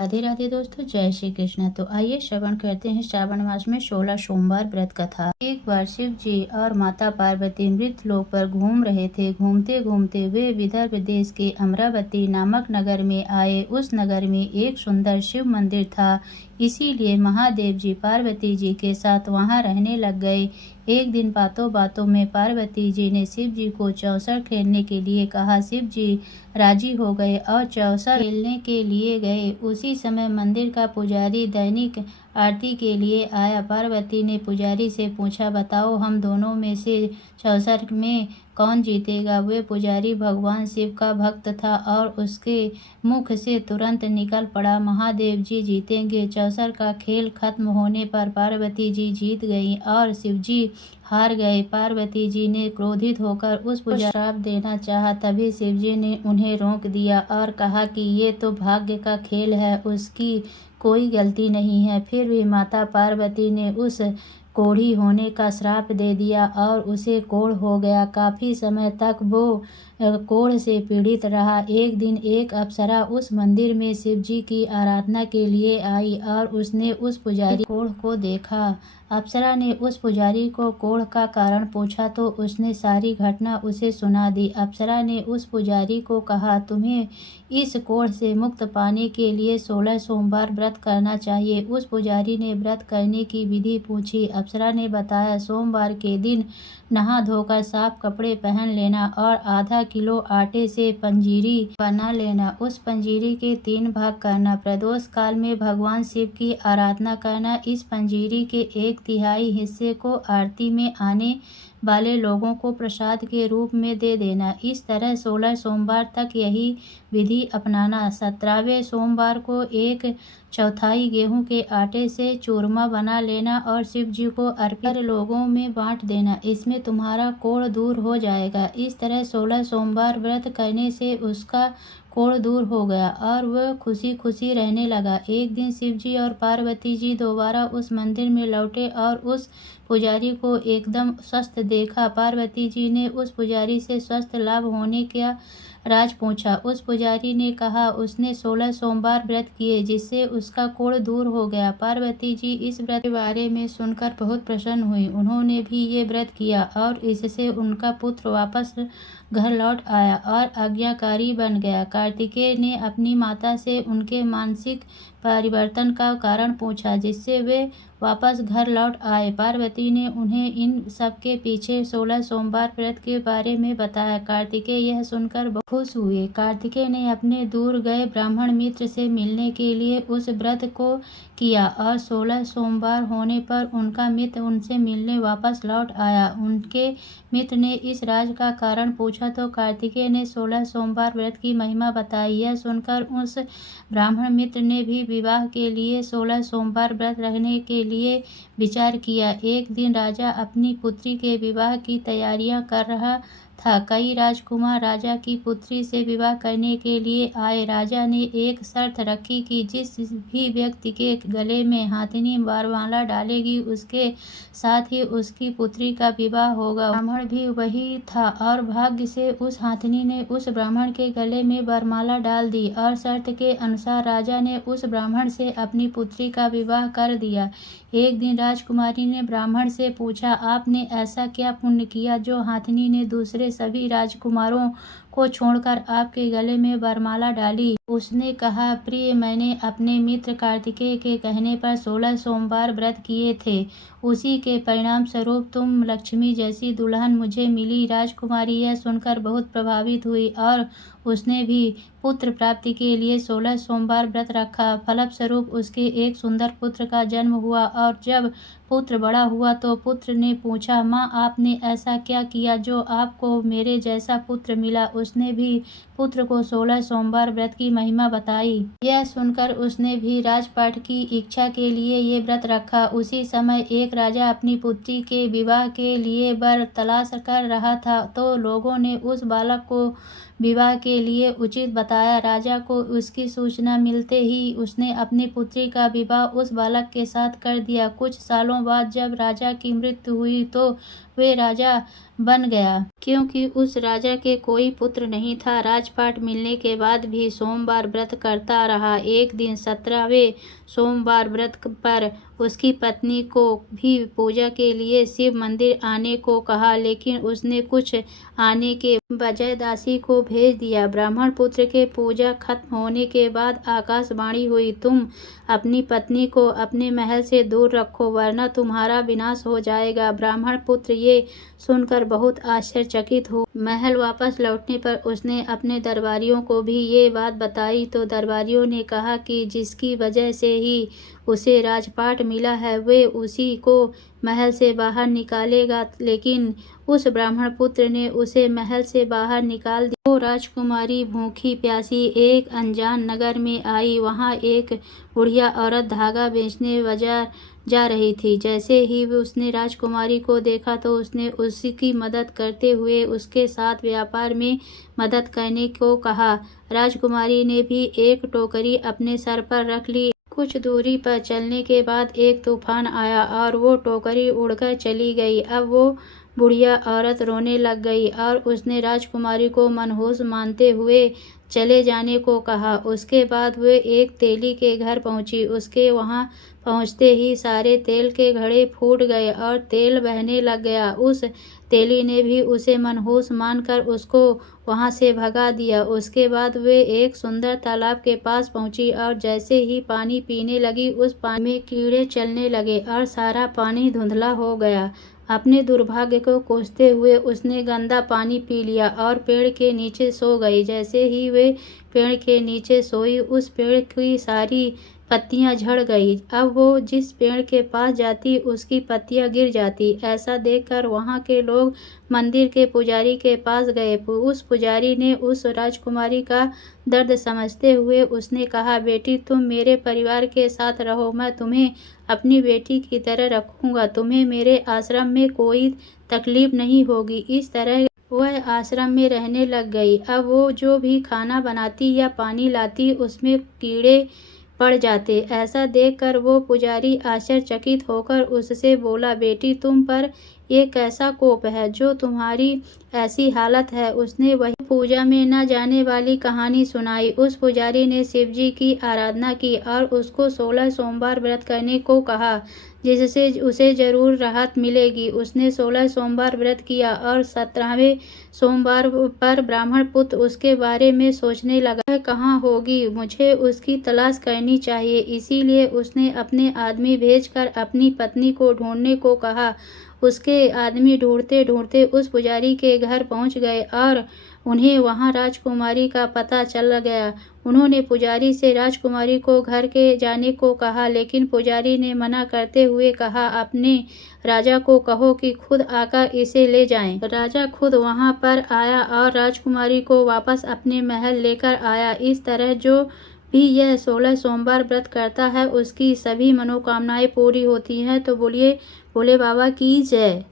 राधे राधे दोस्तों, जय श्री कृष्ण। तो आइए श्रवण करते हैं श्रावण मास में 16 सोमवार व्रत कथा। एक बार शिव जी और माता पार्वती मृत लोक पर घूम रहे थे। घूमते घूमते वे विदर्भ देश के अमरावती नामक नगर में आए। उस नगर में एक सुंदर शिव मंदिर था, इसीलिए महादेव जी पार्वती जी के साथ वहां रहने लग गए। एक दिन बातों बातों में पार्वती जी ने शिव जी को चौसर खेलने के लिए कहा। शिव जी राजी हो गए और चौसर खेलने के लिए गए। उसी समय मंदिर का पुजारी दैनिक आरती के लिए आया। पार्वती ने पुजारी से पूछा, बताओ हम दोनों में से चौसर में कौन जीतेगा। वे पुजारी भगवान शिव का भक्त था और उसके मुख से तुरंत निकल पड़ा, महादेव जी जीतेंगे। चौसर का खेल खत्म होने पर पार्वती जी जीत गईं और शिव जी हार गए। पार्वती जी ने क्रोधित होकर उस पुजारी को श्राप देना चाहा, तभी शिव जी ने उन्हें रोक दिया और कहा कि ये तो भाग्य का खेल है, उसकी कोई गलती नहीं है। फिर भी माता पार्वती ने उस कोढ़ी होने का श्राप दे दिया और उसे कोढ़ हो गया। काफी समय तक वो कोढ़ से पीड़ित रहा। एक दिन एक अप्सरा उस मंदिर में शिव जी की आराधना के लिए आई और उसने उस पुजारी कोढ़ को देखा। अप्सरा ने उस पुजारी को कोढ़ का कारण पूछा तो उसने सारी घटना उसे सुना दी। अप्सरा ने उस पुजारी को कहा, तुम्हें इस कोढ़ से मुक्त पाने के लिए 16 सोमवार व्रत करना चाहिए। उस पुजारी ने व्रत करने की विधि पूछी। अप्सरा ने बताया, सोमवार के दिन नहा धोकर साफ कपड़े पहन लेना और आधा किलो आटे से पंजीरी बना लेना। उस पंजीरी के 3 भाग करना। प्रदोष काल में भगवान शिव की आराधना करना। इस पंजीरी के 1/3 हिस्से को आरती में आने वाले लोगों को प्रसाद के रूप में दे देना। इस तरह 16 सोमवार तक यही विधि अपनाना। 17वें सोमवार को 1/4 गेहूं के आटे से चूरमा बना लेना और शिव जी को अर्पित कर लोगों में बांट देना। इसमें तुम्हारा कोढ़ दूर हो जाएगा। इस तरह 16 सोमवार व्रत करने से उसका कोढ़ दूर हो गया और वह खुशी खुशी रहने लगा। एक दिन शिव जी और पार्वती जी दोबारा उस मंदिर में लौटे और उस पुजारी को एकदम स्वस्थ देखा। पार्वती जी ने उस पुजारी से स्वस्थ लाभ होने का राज पूछा। उस पुजारी ने कहा उसने 16 सोमवार व्रत किए जिससे उसका कोढ़ दूर हो गया। पार्वती जी इस व्रत के बारे में सुनकर बहुत प्रसन्न हुई। उन्होंने भी ये व्रत किया और इससे उनका पुत्र वापस घर लौट आया और आज्ञाकारी बन गया। कार्तिकेय ने अपनी माता से उनके मानसिक परिवर्तन का कारण पूछा जिससे वे वापस घर लौट आए। पार्वती ने उन्हें इन सब के पीछे 16 सोमवार व्रत के बारे में बताया। कार्तिकेय यह सुनकर बहुत खुश हुए। कार्तिकेय ने अपने दूर गए ब्राह्मण मित्र से मिलने के लिए उस व्रत को किया और 16 सोमवार होने पर उनका मित्र उनसे मिलने वापस लौट आया। उनके मित्र ने इस राज का कारण पूछा तो कार्तिकेय ने 16 सोमवार व्रत की महिमा बताई। यह सुनकर उस ब्राह्मण मित्र ने भी विवाह के लिए 16 सोमवार व्रत रखने के लिए विचार किया। एक दिन राजा अपनी पुत्री के विवाह की तैयारियां कर रहा था। कई राजकुमार राजा की पुत्री से विवाह करने के लिए आए। राजा ने एक शर्त रखी कि जिस भी व्यक्ति के गले में हाथिनी वरमाला डालेगी उसके साथ ही उसकी पुत्री का विवाह होगा। ब्राह्मण भी वही था और भाग्य से उस हाथिनी ने उस ब्राह्मण के गले में वरमाला डाल दी और शर्त के अनुसार राजा ने उस ब्राह्मण से अपनी पुत्री का विवाह कर दिया। एक दिन राजकुमारी ने ब्राह्मण से पूछा, आपने ऐसा क्या पुण्य किया जो हाथिनी ने दूसरे सभी राजकुमारों को छोड़कर आपके गले में वरमाला डाली। उसने कहा, प्रिय, मैंने अपने मित्र कार्तिकेय के कहने पर 16 सोमवार व्रत किए थे। उसी के परिणाम स्वरूप तुम लक्ष्मी जैसी दुल्हन मुझे मिली। राजकुमारी यह सुनकर बहुत प्रभावित हुई और उसने भी पुत्र प्राप्ति के लिए 16 सोमवार व्रत रखा। फलस्वरूप उसके एक सुंदर पुत्र का जन्म हुआ और जब पुत्र बड़ा हुआ तो पुत्र ने पूछा, माँ, आपने ऐसा क्या किया जो आपको मेरे जैसा पुत्र मिला। उसने भी पुत्र को 16 सोमवार व्रत की महिमा बताई। यह सुनकर उसने भी राजपाट की इच्छा के लिए ये व्रत रखा। उसी समय एक राजा अपनी पुत्री के विवाह के लिए वर तलाश कर रहा था तो लोगों ने उस बालक को विवाह के लिए उचित बताया। राजा को उसकी सूचना मिलते ही उसने अपनी पुत्री का विवाह उस बालक के साथ कर दिया। कुछ सालों बाद जब राजा की मृत्यु हुई तो वे राजा बन गया। क्योंकि उस राजा के कोई पुत्र नहीं था, राजपाट मिलने के बाद भी सोमवार व्रत करता रहा। एक दिन 17वें सोमवार व्रत पर उसकी पत्नी को भी पूजा के लिए शिव मंदिर आने को कहा, लेकिन उसने कुछ आने के बजाय दासी को भेज दिया। ब्राह्मण पुत्र के पूजा खत्म होने के बाद आकाशवाणी हुई, तुम अपनी पत्नी को अपने महल से दूर रखो, वरना तुम्हारा विनाश हो जाएगा। ब्राह्मण पुत्र ये सुनकर बहुत आश्चर्यचकित हो। महल वापस लौटने पर उसने अपने दरबारियों को भी ये बात बताई, तो दरबारियों ने कहा कि जिसकी वजह से ही उसे राजपाट मिला है, वे उसी को महल से बाहर निकालेगा। लेकिन उस ब्राह्मण पुत्र ने उसे महल से बाहर निकाल दिया। वो राजकुमारी भूखी प्यासी एक अनजान नगर में आई। वहाँ एक बुढ़िया औरत धागा बेचने बाजार जा रही थी। जैसे ही उसने राजकुमारी को देखा तो उसने उसकी मदद करते हुए उसके साथ व्यापार में मदद करने को कहा। राजकुमारी ने भी एक टोकरी अपने सर पर रख ली। कुछ दूरी पर चलने के बाद एक तूफान आया और वो टोकरी उड़कर चली गई। अब वो बुढ़िया औरत रोने लग गई और उसने राजकुमारी को मनहूस मानते हुए चले जाने को कहा। उसके बाद वे एक तेली के घर पहुंची। उसके वहां पहुंचते ही सारे तेल के घड़े फूट गए और तेल बहने लग गया। उस तेली ने भी उसे मनहूस मानकर उसको वहां से भगा दिया। उसके बाद वे एक सुंदर तालाब के पास पहुंची और जैसे ही पानी पीने लगी, उस पानी में कीड़े चलने लगे और सारा पानी धुंधला हो गया। अपने दुर्भाग्य को कोसते हुए उसने गंदा पानी पी लिया और पेड़ के नीचे सो गई। जैसे ही वे पेड़ के नीचे सोई, उस पेड़ की सारी पत्तियां झड़ गई। अब वो जिस पेड़ के पास जाती उसकी पत्तियां गिर जाती। ऐसा देखकर वहां के लोग मंदिर के पुजारी के पास गए। उस पुजारी ने उस राजकुमारी का दर्द समझते हुए उसने कहा, बेटी तुम मेरे परिवार के साथ रहो, मैं तुम्हें अपनी बेटी की तरह रखूंगा, तुम्हें मेरे आश्रम में कोई तकलीफ नहीं होगी। इस तरह वह आश्रम में रहने लग गई। अब वो जो भी खाना बनाती या पानी लाती उसमें कीड़े पड़ जाते। ऐसा देखकर वो पुजारी आश्चर्यचकित होकर उससे बोला, बेटी तुम पर ये कैसा कोप है जो तुम्हारी ऐसी हालत है। उसने वही पूजा में न जाने वाली कहानी सुनाई। उस पुजारी ने शिवजी की आराधना की और उसको 16 सोमवार व्रत करने को कहा, जिससे उसे जरूर राहत मिलेगी। उसने 16 सोमवार व्रत किया और 17वें सोमवार पर ब्राह्मण पुत्र उसके बारे में सोचने लगा, वह कहाँ होगी, मुझे उसकी तलाश करनी चाहिए। इसीलिए उसने अपने आदमी भेजकर अपनी पत्नी को ढूंढने को कहा। उसके आदमी ढूंढते ढूंढते उस पुजारी के घर पहुंच गए और उन्हें वहां राजकुमारी का पता चल गया। उन्होंने पुजारी से राजकुमारी को घर के जाने को कहा, लेकिन पुजारी ने मना करते हुए कहा, अपने राजा को कहो कि खुद आकर इसे ले जाएं। राजा खुद वहां पर आया और राजकुमारी को वापस अपने महल लेकर आया। इस तरह जो भी यह 16 सोमवार व्रत करता है उसकी सभी मनोकामनाएं पूरी होती हैं। तो बोलिए भोले बाबा की जय।